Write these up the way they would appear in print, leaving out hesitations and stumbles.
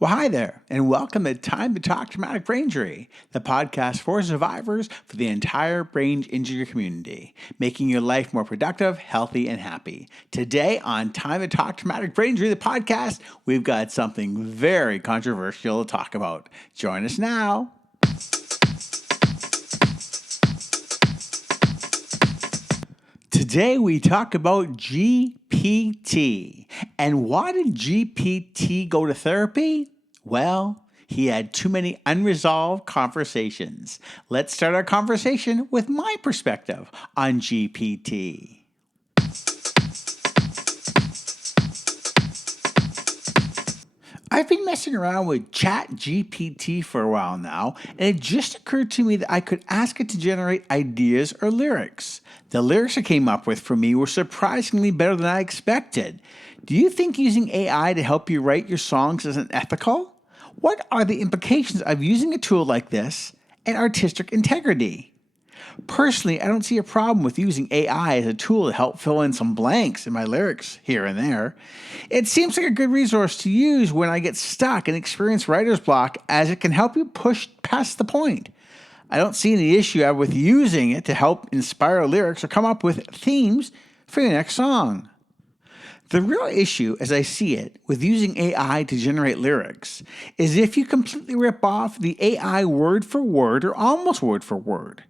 Well, hi there, and welcome to Time to Talk Traumatic Brain Injury, the podcast for survivors for the entire brain injury community, making your life more productive, healthy, and happy. Today on Time to Talk Traumatic Brain Injury, the podcast, we've got something very controversial to talk about. Join us now. Today we talk about GPT. And why did GPT go to therapy? Well, he had too many unresolved conversations. Let's start our conversation with my perspective on GPT. I've been messing around with ChatGPT for a while now, and it just occurred to me that I could ask it to generate ideas or lyrics. The lyrics it came up with for me were surprisingly better than I expected. Do you think using AI to help you write your songs isn't ethical? What are the implications of using a tool like this and artistic integrity? Personally, I don't see a problem with using AI as a tool to help fill in some blanks in my lyrics here and there. It seems like a good resource to use when I get stuck and experience writer's block, as it can help you push past the point. I don't see any issue with using it to help inspire lyrics or come up with themes for your next song. The real issue, as I see it, with using AI to generate lyrics is if you completely rip off the AI word for word or almost word for word.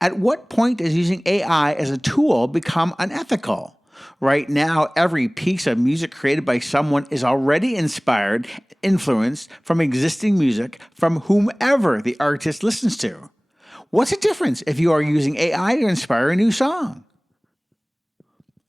At what point does using AI as a tool become unethical? Right now, every piece of music created by someone is already inspired, influenced from existing music from whomever the artist listens to. What's the difference if you are using AI to inspire a new song?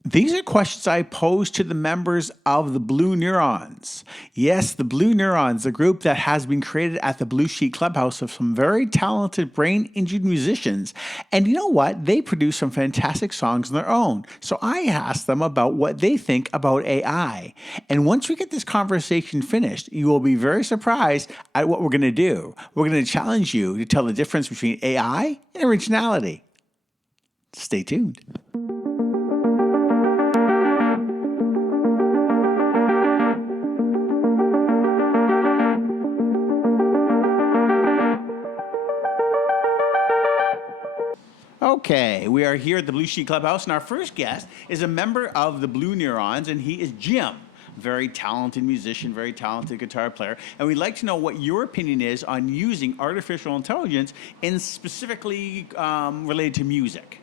These are questions I pose to the members of the Blue Neurons. Yes, the Blue Neurons, the group that has been created at the Blue Sheet Clubhouse of some very talented brain-injured musicians. And you know what? They produce some fantastic songs on their own. So I asked them about what they think about AI. And once we get this conversation finished, you will be very surprised at what we're going to do. We're going to challenge you to tell the difference between AI and originality. Stay tuned. Okay, we are here at the Blue Sheet Clubhouse, and our first guest is a member of the Blue Neurons, and he is Jim. Very talented musician, very talented guitar player. And we'd like to know what your opinion is on using artificial intelligence in specifically related to music.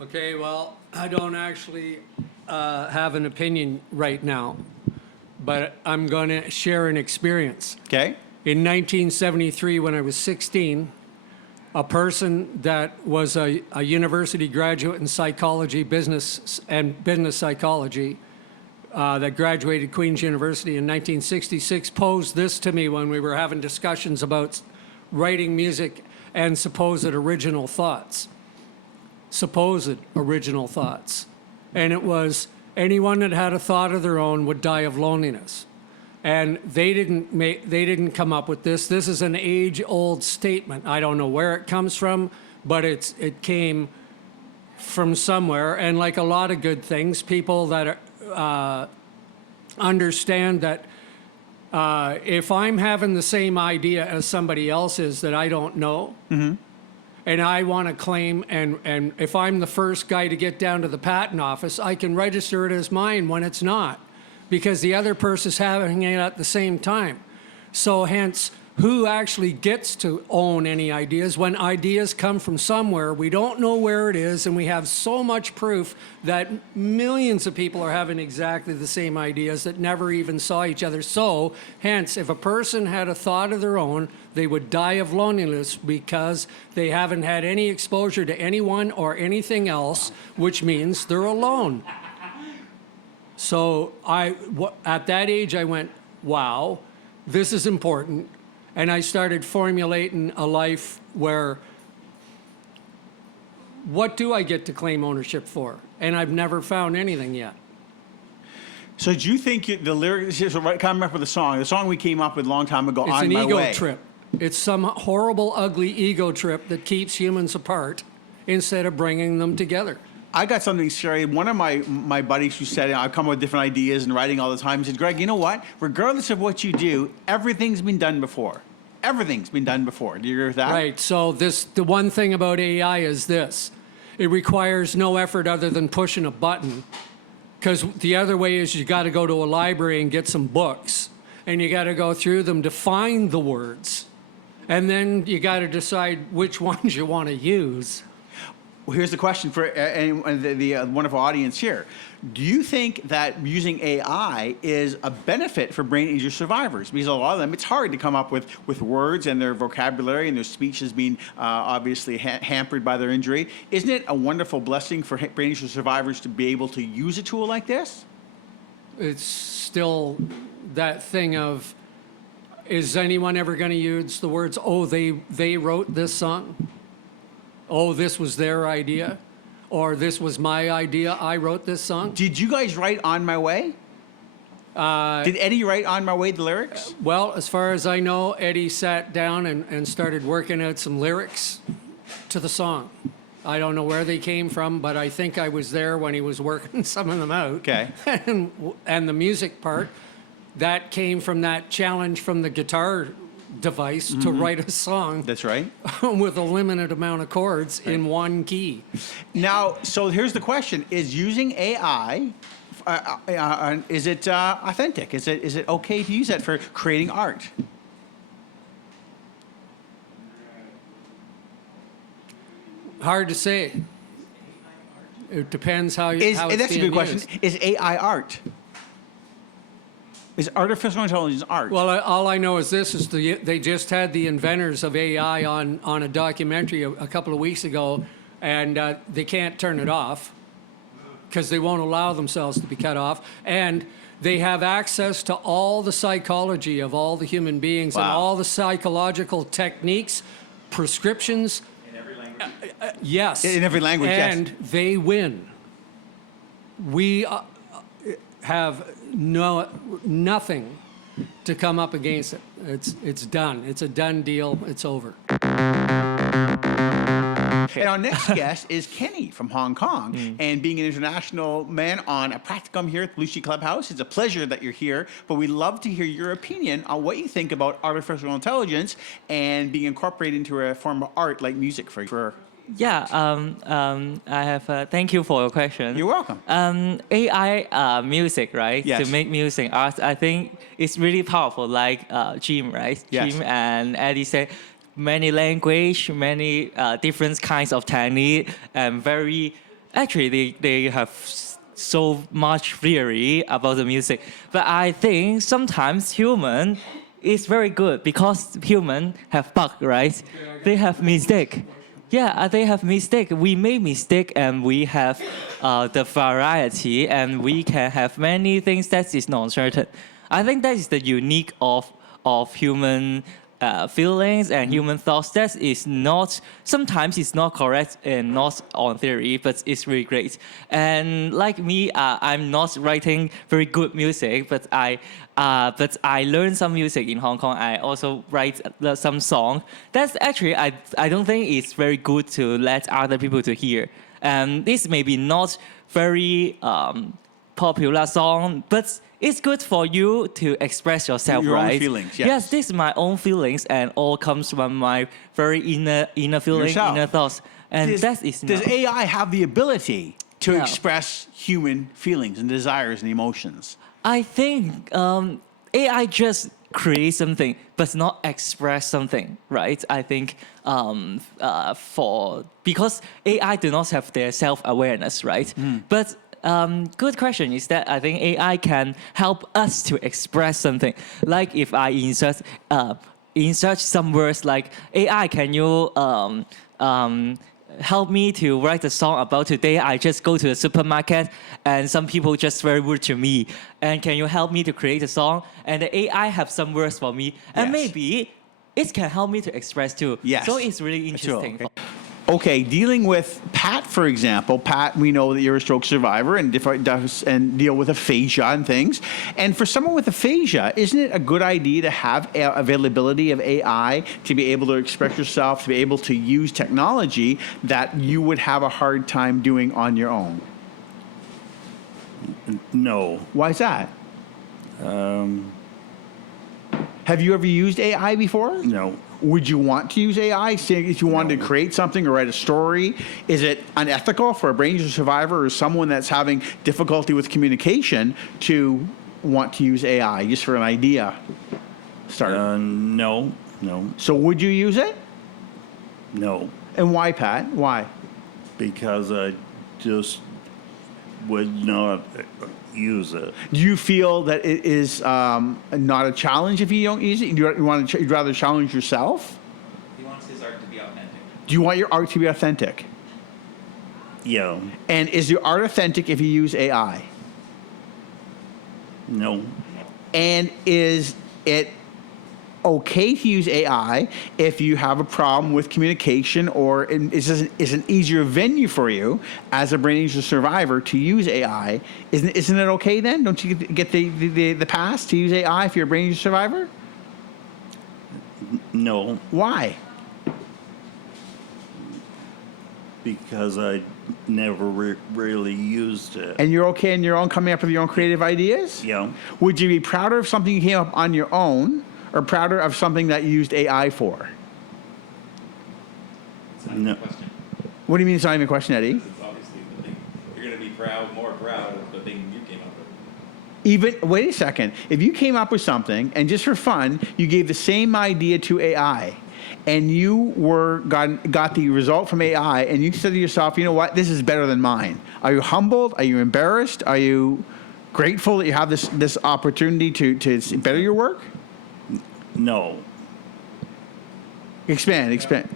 Okay, well, I don't actually have an opinion right now, but I'm going to share an experience. Okay. In 1973, when I was 16, a person that was a university graduate in psychology, business psychology, that graduated Queen's University in 1966, posed this to me when we were having discussions about writing music and supposed original thoughts. And it was, anyone that had a thought of their own would die of loneliness. And they didn't come up with this. This is an age-old statement. I don't know where it comes from, but it came from somewhere. And like a lot of good things, people that understand that if I'm having the same idea as somebody else is that I don't know, and I want to claim, and if I'm the first guy to get down to the patent office, I can register it as mine when it's not, because the other person's having it at the same time. So hence, who actually gets to own any ideas when ideas come from somewhere? We don't know where it is, and we have so much proof that millions of people are having exactly the same ideas that never even saw each other. So hence, if a person had a thought of their own, they would die of loneliness because they haven't had any exposure to anyone or anything else, which means they're alone. So at that age, I went, wow, this is important. And I started formulating a life where, what do I get to claim ownership for? And I've never found anything yet. So do you think the lyrics, so right, coming up with the song we came up with a long time ago, It's On an My ego Way. trip. It's some horrible, ugly ego trip that keeps humans apart instead of bringing them together. I got something scary. One of my buddies who said, I come up with different ideas and writing all the time, said, Greg, you know what? Regardless of what you do, everything's been done before. Everything's been done before. Do you agree with that? Right. So the one thing about AI is this: it requires no effort other than pushing a button. Because the other way is you got to go to a library and get some books, and you got to go through them to find the words, and then you got to decide which ones you want to use. Well, here's the question for the wonderful audience here. Do you think that using AI is a benefit for brain injury survivors? Because a lot of them, it's hard to come up with words, and their vocabulary and their speech is being obviously hampered by their injury. Isn't it a wonderful blessing for brain injury survivors to be able to use a tool like this? It's still that thing of, is anyone ever going to use the words, oh, they wrote this song? Oh, this was their idea? Or this was my idea, I wrote this song? Did you guys write On My Way? Did Eddie write On My Way, the lyrics? Well, as far as I know, Eddie sat down and started working out some lyrics to the song. I don't know where they came from, but I think I was there when he was working some of them out. Okay. And the music part, that came from that challenge from the guitar device to write a song. That's right. With a limited amount of chords in one key. Now, so here's the question: is using AI, is it authentic? Is it okay to use that for creating art? Hard to say. It depends how you. That's a good question. Is AI art? Is artificial intelligence art? Well, all I know is this: they just had the inventors of AI on a documentary a couple of weeks ago, and they can't turn it off because they won't allow themselves to be cut off, and they have access to all the psychology of all the human beings and all the psychological techniques, prescriptions. In every language. Yes. In every language. And yes. they win. We have nothing to come up against it. It's done. It's a done deal. It's over. And our next guest is Kenny from Hong Kong. And being an international man on a practicum here at the Blue Sheet Clubhouse, it's a pleasure that you're here. But we'd love to hear your opinion on what you think about artificial intelligence and being incorporated into a form of art like music for Yeah, I have. Thank you for your question. You're welcome. AI music, right? Yes. To make music art, I think it's really powerful. Like Jim, right? Yes. Jim and Eddie said many language, many different kinds of technique, and actually they have so much theory about the music. But I think sometimes human is very good because human have bug, right? They have mistake. Yeah, they have mistake. We make mistake, and we have the variety, and we can have many things that is non-certain. I think that is the unique of human feelings and human thoughts. That is not sometimes it's not correct and not on theory, but it's really great. And like me, I'm not writing very good music, but I learned some music in Hong Kong. I also write some song. That's actually I don't think it's very good to let other people to hear. And this may be not very popular song, but it's good for you to express yourself, your right? Own feelings. Yes. Yes, this is my own feelings, and all comes from my very inner feeling, Yourself. inner thoughts, and that is Does enough. AI have the ability to Yeah. express human feelings and desires and emotions? I think AI just create something, but not express something, right? I think because AI do not have their self-awareness, right? But good question is that I think AI can help us to express something. Like if I insert some words like AI, can you help me to write a song about today I just go to the supermarket and some people just very rude to me, and can you help me to create a song, and the AI have some words for me, and Yes. maybe it can help me to express too. Yes. So it's really That's true. interesting. Okay. Okay, dealing with Pat, for example. Pat, we know that you're a stroke survivor and deal with aphasia and things. And for someone with aphasia, isn't it a good idea to have availability of AI to be able to express yourself, to be able to use technology that you would have a hard time doing on your own? No. Why is that? Have you ever used AI before? No. Would you want to use AI? Say if you wanted to create something or write a story, is it unethical for a brain injury survivor or someone that's having difficulty with communication to want to use AI just for an idea? No. So would you use it? No. And why, Pat? Why? Because I just would not use it. Do you feel that it is not a challenge if you don't use it? You'd rather challenge yourself? He wants his art to be authentic. Do you want your art to be authentic? Yeah. And is your art authentic if you use AI? No. And is it okay to use AI if you have a problem with communication, or is an easier venue for you as a brain injury survivor to use AI? Isn't it okay then? Don't you get the pass to use AI if you're a brain injury survivor? No. Why? Because I never really used it. And you're okay on your own coming up with your own creative ideas? Yeah. Would you be prouder of something you came up on your own, or prouder of something that you used AI for? No. What do you mean it's not even a question, Eddie? It's obviously the thing. You're going to be more proud of the thing you came up with. Wait a second. If you came up with something and just for fun, you gave the same idea to AI, and you got the result from AI, and you said to yourself, you know what, this is better than mine. Are you humbled? Are you embarrassed? Are you grateful that you have this opportunity to better your work? No. Expand.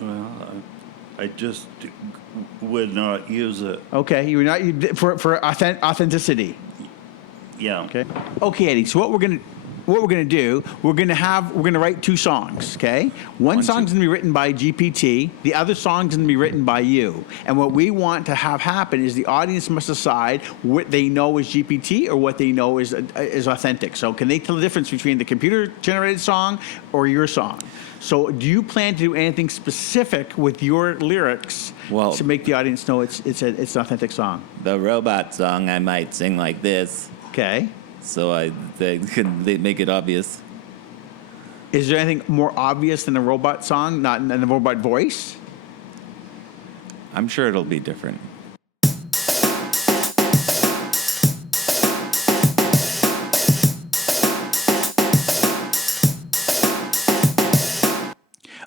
Well, I just would not use it. Okay, you were not for authenticity. Yeah. Okay, Eddie. So what we're gonna do? We're gonna write two songs. Okay, one song's gonna be written by GPT. The other song's gonna be written by you. And what we want to have happen is the audience must decide what they know is GPT or what they know is authentic. So can they tell the difference between the computer generated song or your song? So do you plan to do anything specific with your lyrics to make the audience know it's an authentic song? The robot song, I might sing like this, Okay. so they make it obvious. Is there anything more obvious than a robot song, not in a robot voice? I'm sure it'll be different.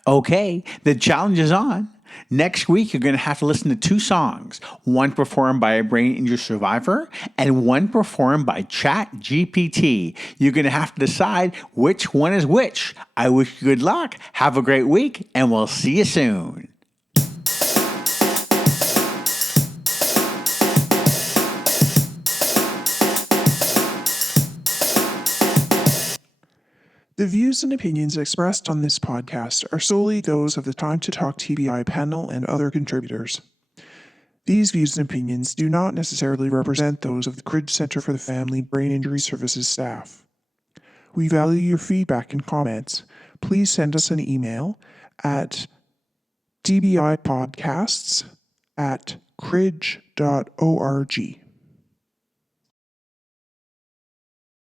Okay, the challenge is on. Next week, you're going to have to listen to two songs, one performed by a brain injury survivor and one performed by ChatGPT. You're going to have to decide which one is which. I wish you good luck. Have a great week, and we'll see you soon. The views and opinions expressed on this podcast are solely those of the Time to Talk TBI panel and other contributors. These views and opinions do not necessarily represent those of the Cridge Center for the Family Brain Injury Services staff. We value your feedback and comments. Please send us an email at dbipodcasts@cridge.org.